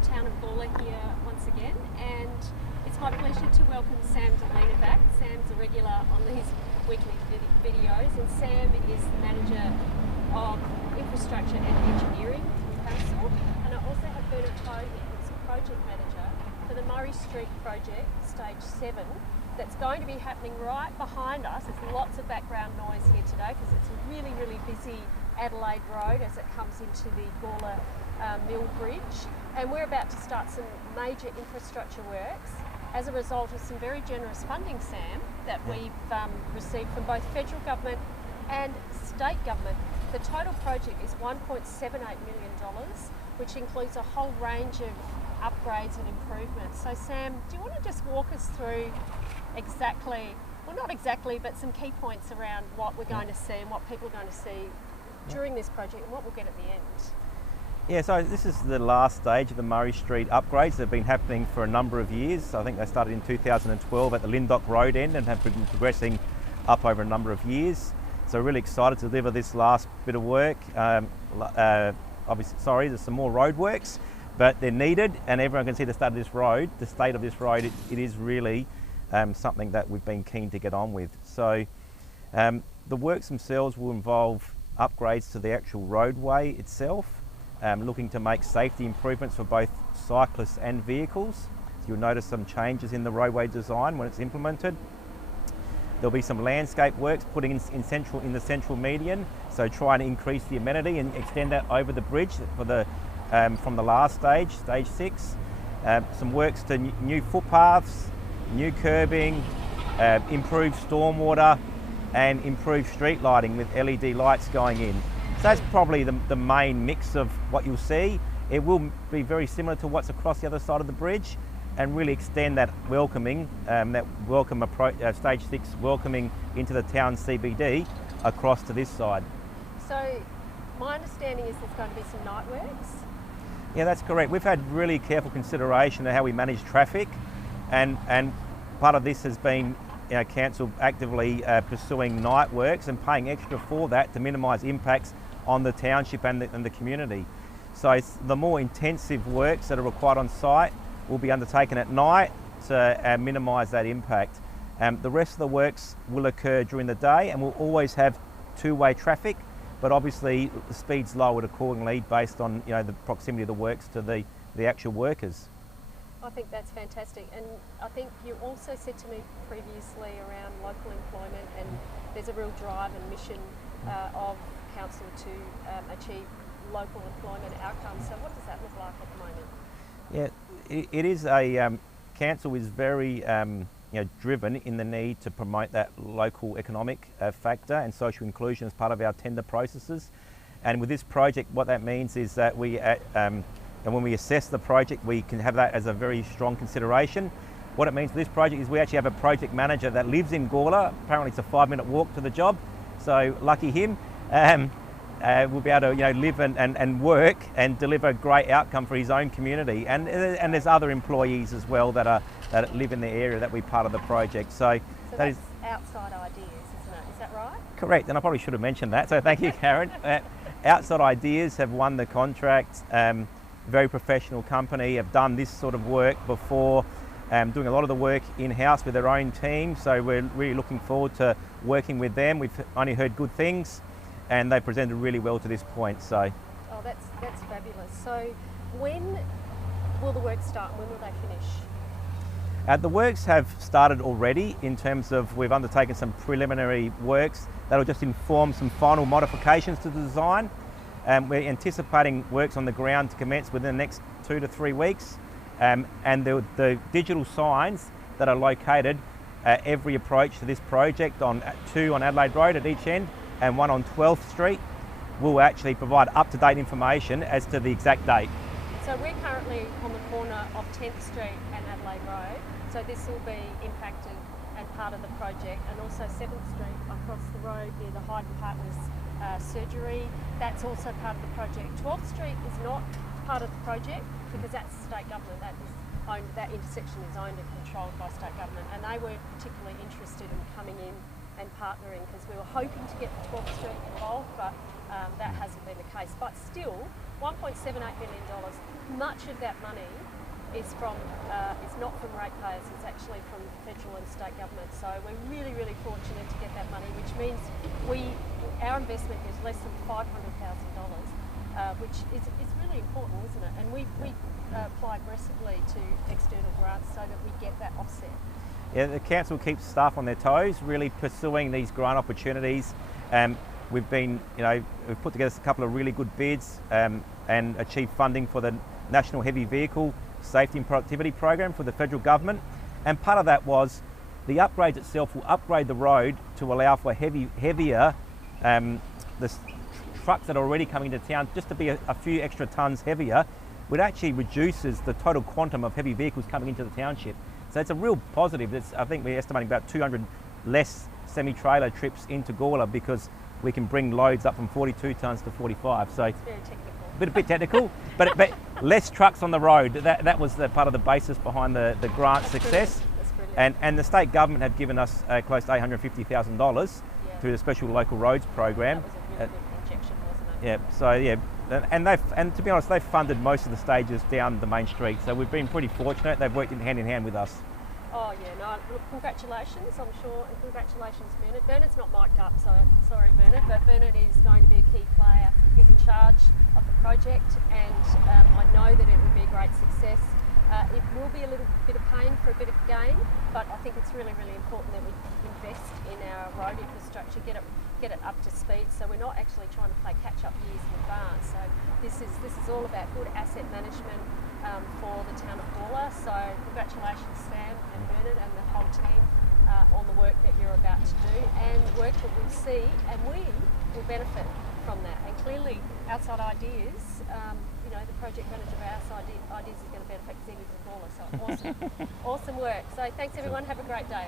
the town of Gawler here once again, and it's my pleasure to welcome Sam Dilena back. Sam's a regular on these weekly videos, and Sam is the Manager of Infrastructure and Engineering from Council, and I also have Bernard Coe here, who's a Project Manager for the Murray Street project, Stage 7, that's going to be happening right behind us. There's lots of background noise here today because it's a really, really busy Adelaide Road as it comes into the Gawler Mill Bridge, and we're about to start some major infrastructure works as a result of some very generous funding, Sam, that we've received from both federal government and state government. The total project is $1.78 million, which includes a whole range of upgrades and improvements. So Sam, do you want to just walk us through exactly, well not exactly, but some key points around what we're going to see and what people are going to see during this project and what we'll get at the end? Yeah, so this is the last stage of the Murray Street upgrades that have been happening for a number of years. I think they started in 2012 at the Lindock Road end and have been progressing up over a number of years. So we're really excited to deliver this last bit of work. Obviously, sorry, there's some more road works, but they're needed, and everyone can see the state of this road. The state of this road, it is really something that we've been keen to get on with. So the works themselves will involve upgrades to the actual roadway itself, looking to make safety improvements for both cyclists and vehicles. So you'll notice some changes in the roadway design when it's implemented. There'll be some landscape works putting in the central median, so try and increase the amenity and extend that over the bridge for the from the last stage, stage 6. Some works to new footpaths, new curbing, improved stormwater, and improved street lighting with LED lights going in. So that's probably the main mix of what you'll see. It will be very similar to what's across the other side of the bridge and really extend that welcoming, that welcome approach, stage 6 welcoming into the town CBD across to this side. So my understanding is there's going to be some night works? Yeah, that's correct. We've had really careful consideration of how we manage traffic, and part of this has been Council actively pursuing night works and paying extra for that to minimise impacts on the township and the community. So the more intensive works that are required on site will be undertaken at night to minimise that impact. The rest of the works will occur during the day, and we'll always have two-way traffic, but obviously the speed's lowered accordingly based on the proximity of the works to the actual workers. I think that's fantastic, and I think you also said to me previously around local employment, and there's a real drive and mission of Council to achieve local employment outcomes. So what does that look like at the moment? Yeah, it is a Council is very driven in the need to promote that local economic factor and social inclusion as part of our tender processes. And with this project, what that means is that and when we assess the project, we can have that as a very strong consideration. What it means for this project is we actually have a project manager that lives in Gawler. Apparently it's a 5-minute walk to the job, so lucky him. We'll be able to live and work and deliver a great outcome for his own community. And there's other employees as well that live in the area that we part of the project. So that is outside ideas, isn't it? Is that right? Correct, and I probably should have mentioned that, so thank you, Karen. Outside Ideas have won the contract. Very professional company, have done this sort of work before, doing a lot of the work in-house with their own team, so we're really looking forward to working with them. We've only heard good things, and they presented really well to this point. So, oh, that's fabulous. So when will the work start and when will they finish? The works have started already in terms of we've undertaken some preliminary works that will just inform some final modifications to the design. We're anticipating works on the ground to commence within the next 2 to 3 weeks, and the digital signs that are located at every approach to this project, on 2 on Adelaide Road at each end and 1 on 12th Street, will actually provide up-to-date information as to the exact date. So we're currently on the corner of 10th Street and Adelaide Road, so this will be impacted and part of the project, and also 7th Street across the road near the Hyde Partners surgery, that's also part of the project. 12th Street is not part of the project because that's state government. That intersection is owned and controlled by state government, and they were particularly interested in coming in and partnering, because we were hoping to get the 12th Street involved, but that hasn't been the case. But still, $1.78 million, much of that money is not from ratepayers, it's actually from federal and state government. So we're really, really fortunate to get that money, which means our investment is less than $500,000, which is really important, isn't it? And we apply aggressively to external grants so that we get that offset. Yeah, the council keeps staff on their toes, really pursuing these grant opportunities. We've put together a couple of really good bids and achieved funding for the National Heavy Vehicle Safety and Productivity Program for the federal government. And part of that was the upgrades itself will upgrade the road to allow for heavier the trucks that are already coming into town, just to be a few extra tonnes heavier, which actually reduces the total quantum of heavy vehicles coming into the township. So it's a real positive. I think we're estimating about 200 less semi-trailer trips into Gawler because we can bring loads up from 42 tonnes to 45. So it's very technical. A bit technical, but less trucks on the road. That was the part of the basis behind the grant success. That's brilliant. And the state government have given us close to $850,000 through the Special Local Roads program. That was a really good injection, wasn't it? Yeah. So yeah, and to be honest, they've funded most of the stages down the main street. So we've been pretty fortunate. They've worked hand in hand with us. Oh yeah, no, look, congratulations, I'm sure, and congratulations Bernard. Bernard's not mic'd up, so sorry Bernard, but Bernard is going to be a key player. He's in charge of the project, and I know that it will be a great success. It will be a little bit of pain for a bit of gain, but I think it's really, really important that we invest in our road infrastructure, get it up to speed, so we're not actually trying to play catch up years in advance. So this is all about good asset management for the town of Gawler. So congratulations Sam and Bernard and the whole team on the work that you're about to do, and work that we'll see, and we will benefit from that. And clearly outside ideas, the project manager of outside ideas is going to benefit executives of Gawler. So awesome, awesome work. So thanks everyone, have a great day.